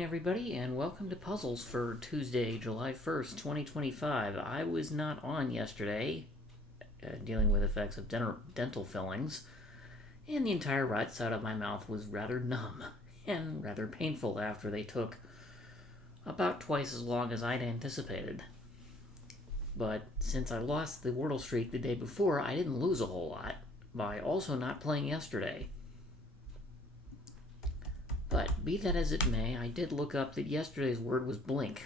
Everybody, and welcome to Puzzles for Tuesday, July 1st, 2025. I was not on yesterday, dealing with effects of dental fillings, and the entire right side of my mouth was rather numb and rather painful after they took about twice as long as I'd anticipated. But since I lost the Wordle streak the day before, I didn't lose a whole lot by also not playing yesterday. But be that as it may, I did look up that yesterday's word was blink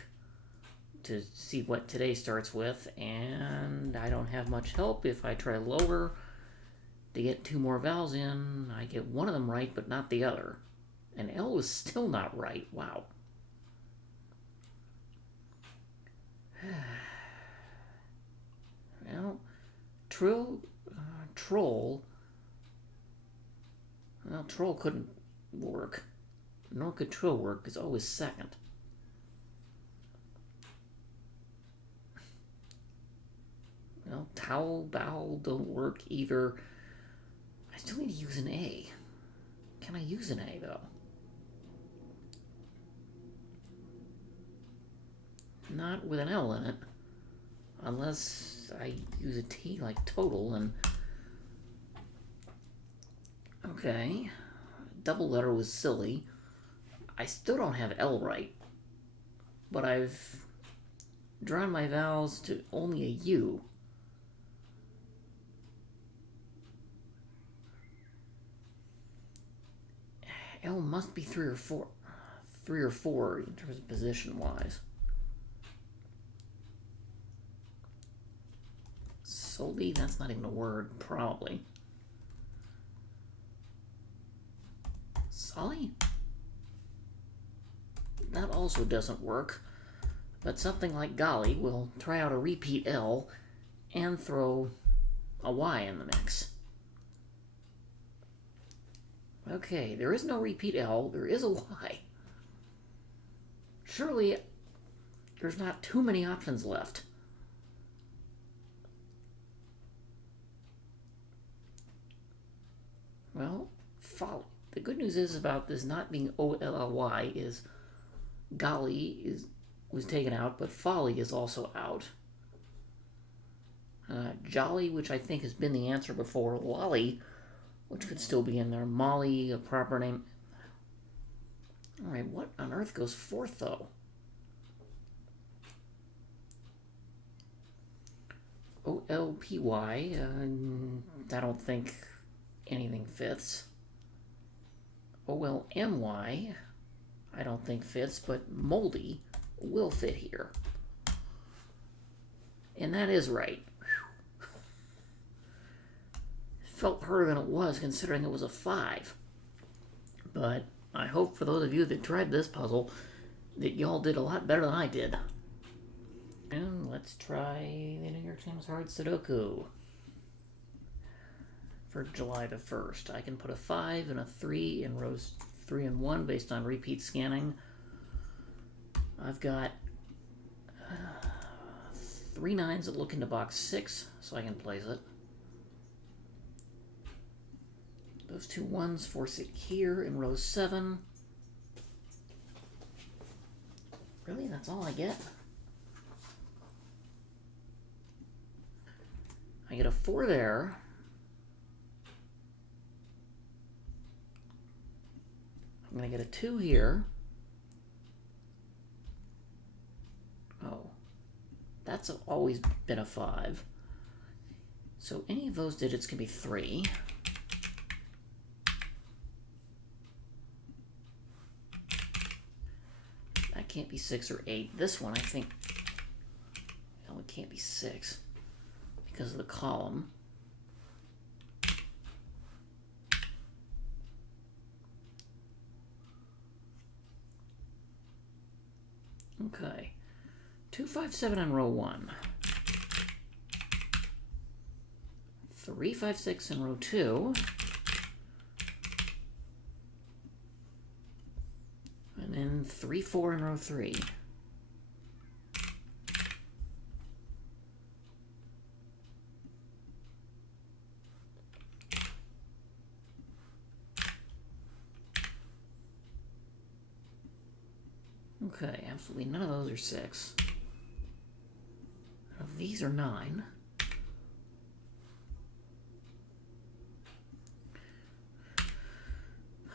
to see what today starts with, and I don't have much help. If I try lower to get two more vowels in, I get one of them right, but not the other. And L was still not right. Wow. Well, troll. Well, troll couldn't work. Nor could trill work, because O is second. Well, towel, bowel don't work either. I still need to use an A. Can I use an A, though? Not with an L in it. Unless I use a T like total and... Okay. Double letter was silly. I still don't have L right, but I've drawn my vowels to only a U. L must be 3 or 4. 3 or 4 in terms of position-wise. Solely? That's not even a word, probably. Solly? That also doesn't work, but something like golly will try out a repeat L and throw a Y in the mix. Okay, there is no repeat L, there is a Y. Surely there's not too many options left. Well, folly. The good news is about this not being O-L-L-Y is golly was taken out, but folly is also out. Jolly, which I think has been the answer before. Lolly, which could still be in there. Molly, a proper name. Alright, what on earth goes fourth, though? O-L-P-Y. I don't think anything fits. O-L-M-Y. I don't think fits, but moldy will fit here. And that is right. It felt harder than it was, considering it was a 5. But I hope for those of you that tried this puzzle that y'all did a lot better than I did. And let's try the New York Times Hard Sudoku for July the 1st. I can put a 5 and a 3 in rows 3 and 1 based on repeat scanning. I've got 3 9s that look into box 6, so I can place it. Those 2 1s force it here in row 7. Really? That's all I get? I get a 4 there. I'm going to get a 2 here. Oh, that's always been a 5. So any of those digits can be 3. That can't be 6 or 8. This one, I think, no, it can't be 6 because of the column. Okay, 2 5 7 on row 1. 3 5 6 in row 2. And then 3 4 in row 3. Okay, absolutely none of those are 6. Now, these are 9.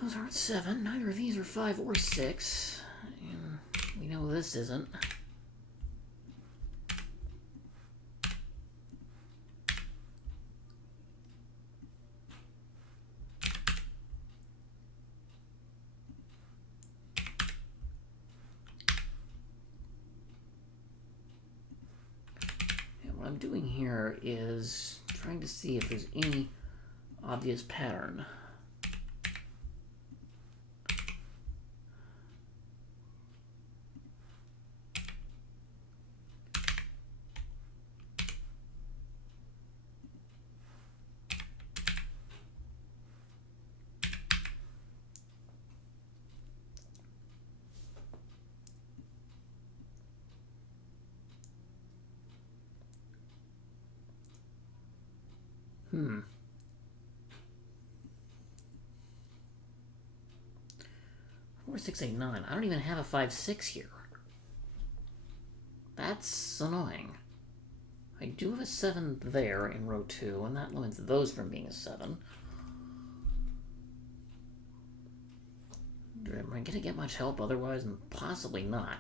Those aren't 7. Neither of these are 5 or 6. And we know this isn't. And what I'm doing here is trying to see if there's any obvious pattern. Hmm. 4, 6, 8, 9. I don't even have a 5, 6 here. That's annoying. I do have a 7 there in row 2, and that limits those from being a 7. Am I going to get much help otherwise? Possibly not.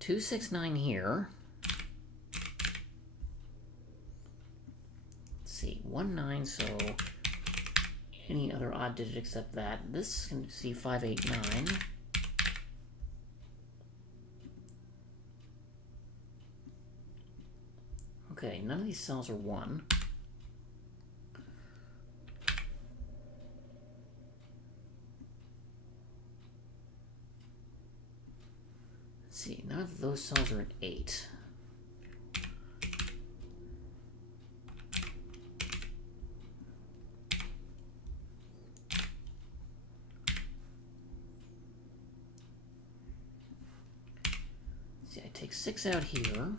2, 6, 9 here. Let's see. 1, 9, so any other odd digit except that. This can see 5, 8, 9. Okay, none of these cells are 1. Let's see, none of those cells are an 8. See, I take 6 out here.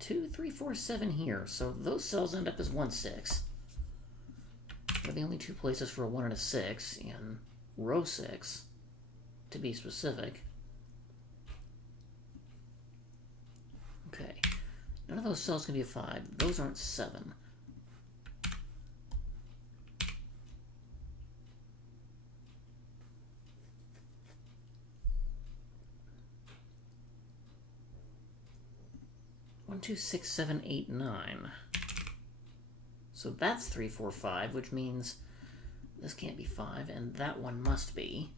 2, 3, 4, 7 here. So those cells end up as 1, 6. They're the only two places for a 1 and a 6 in row 6, to be specific. Okay. None of those cells can be a 5. Those aren't 7. One, 2, 6, 7, 8, 9. So that's 3, 4, 5, which means this can't be 5, and that one must be.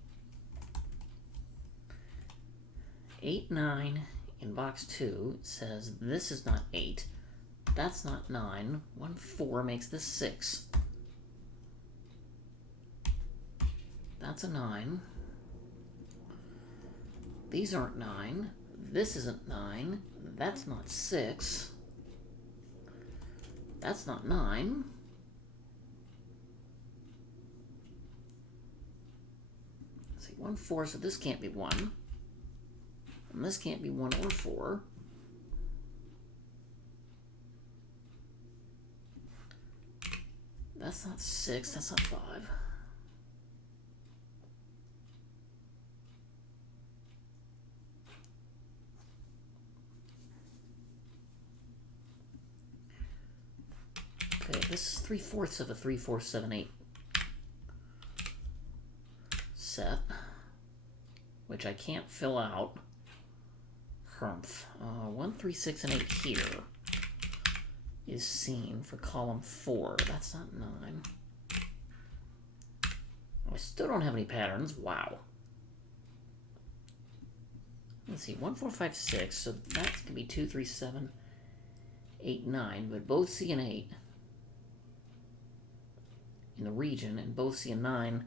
8, 9 in box 2 says this is not 8. That's not 9. 1, 4 makes this 6. That's a 9. These aren't 9. This isn't 9. That's not 6. That's not 9. Let's see, 1, 4, so this can't be 1. And this can't be 1 or 4. That's not 6, that's not 5. Okay, this is 3/4 of a 3, 4, 7, 8 set, which I can't fill out. Humph. 1, 3, 6, and 8 here is seen for column 4. That's not 9. I still don't have any patterns. Wow. Let's see, 1, 4, 5, 6. So that could be 2, 3, 7, 8, 9. But both see an 8 in the region, and both see a 9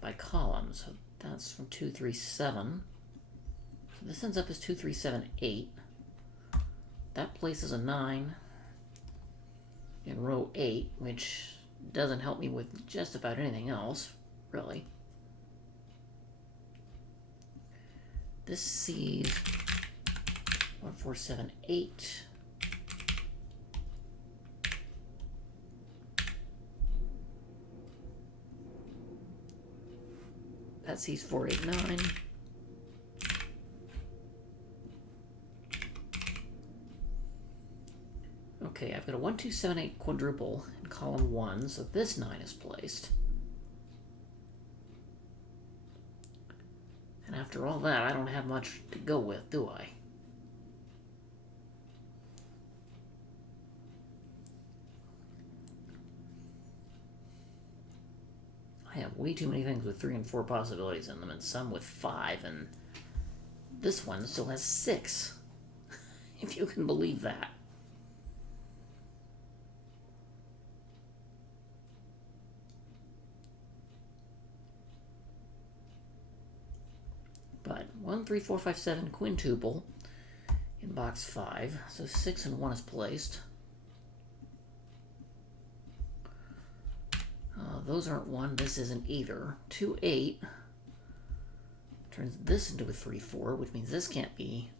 by column. So that's from 2, 3, 7. So this ends up as 2, 3, 7, 8. That places a 9 in row 8, which doesn't help me with just about anything else, really. This sees 1, 4, 7, 8. Patsy's 489. Okay, I've got a 1, 2, 7, 8 quadruple in column 1, so this 9 is placed. And after all that, I don't have much to go with, do I? I have way too many things with 3 and 4 possibilities in them, and some with 5, and this one still has 6. If you can believe that. But 1, 3, 4, 5, 7 quintuple in box 5, so 6 and 1 is placed. Those aren't 1, this isn't either. 2, 8 turns this into a 3, 4, which means this can't be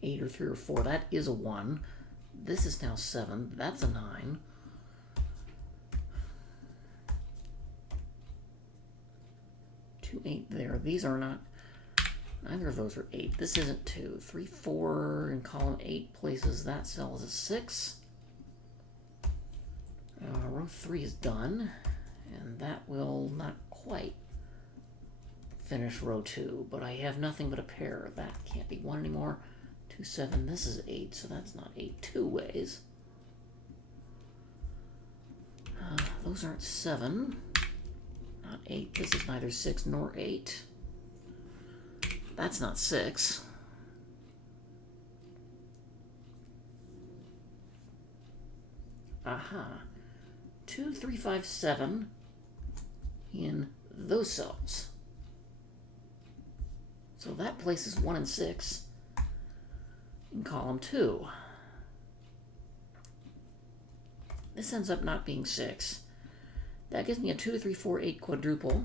8 or 3 or 4. That is a 1. This is now 7. That's a 9. Two, 8 there. These are not, neither of those are 8. This isn't 2. 3, 4 in column 8 places that cell as a 6. Row 3 is done, and that will not quite finish row 2, but I have nothing but a pair. That can't be 1 anymore. 2, 7, this is 8, so that's not 8 two ways. Those aren't 7. Not 8. This is neither 6 nor 8. That's not 6. Aha. 2, 3, 5, 7 in those cells. So that places 1 and 6 in column 2. This ends up not being 6. That gives me a 2, 3, 4, 8 quadruple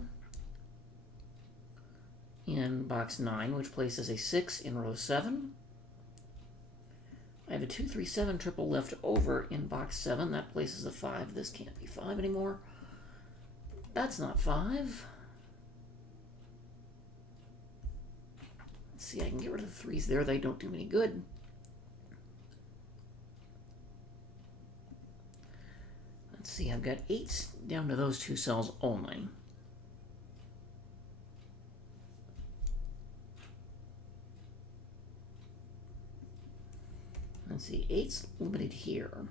in box 9, which places a 6 in row 7. I have a 2, 3, 7 triple left over in box 7. That places a 5. This can't be 5 anymore. That's not 5. Let's see, I can get rid of the 3s there. They don't do me any good. Let's see, I've got 8s down to those 2 cells only. Let's see, 8's limited here.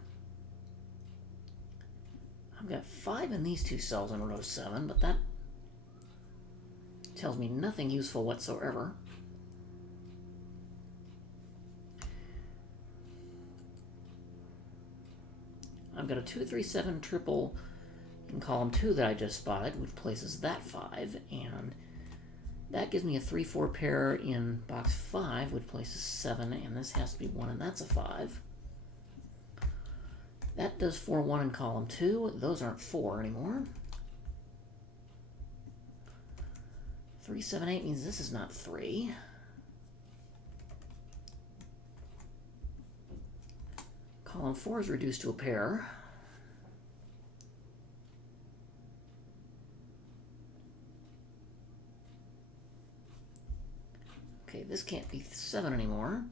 I've got 5 in these 2 cells in row 7, but that tells me nothing useful whatsoever. I've got a 2, 3, 7 triple in column 2 that I just spotted, which places that 5, and that gives me a 3, 4 pair in box 5, which places 7, and this has to be 1, and that's a 5. That does 4, 1 in column 2. Those aren't 4 anymore. 3, 7, 8 means this is not 3. Column 4 is reduced to a pair. Okay, this can't be 7 anymore.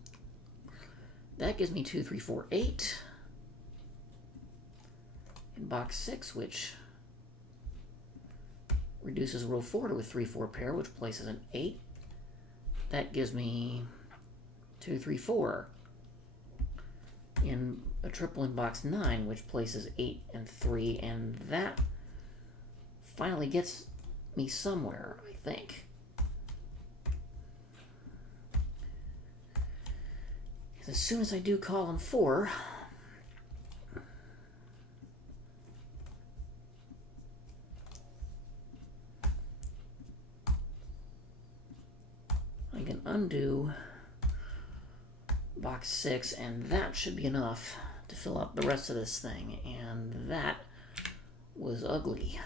That gives me 2, 3, 4, 8. In box 6, which reduces row 4 to a 3, 4 pair, which places an 8. That gives me 2, 3, 4. In a triple in box 9, which places 8 and 3, and that finally gets me somewhere, I think. As soon as I do column 4, I can undo box 6, and that should be enough to fill up the rest of this thing, and that was ugly.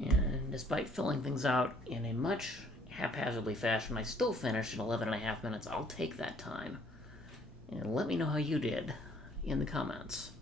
And despite filling things out in a much haphazardly fashion, I still finished in 11 and a half minutes. I'll take that time. And let me know how you did in the comments.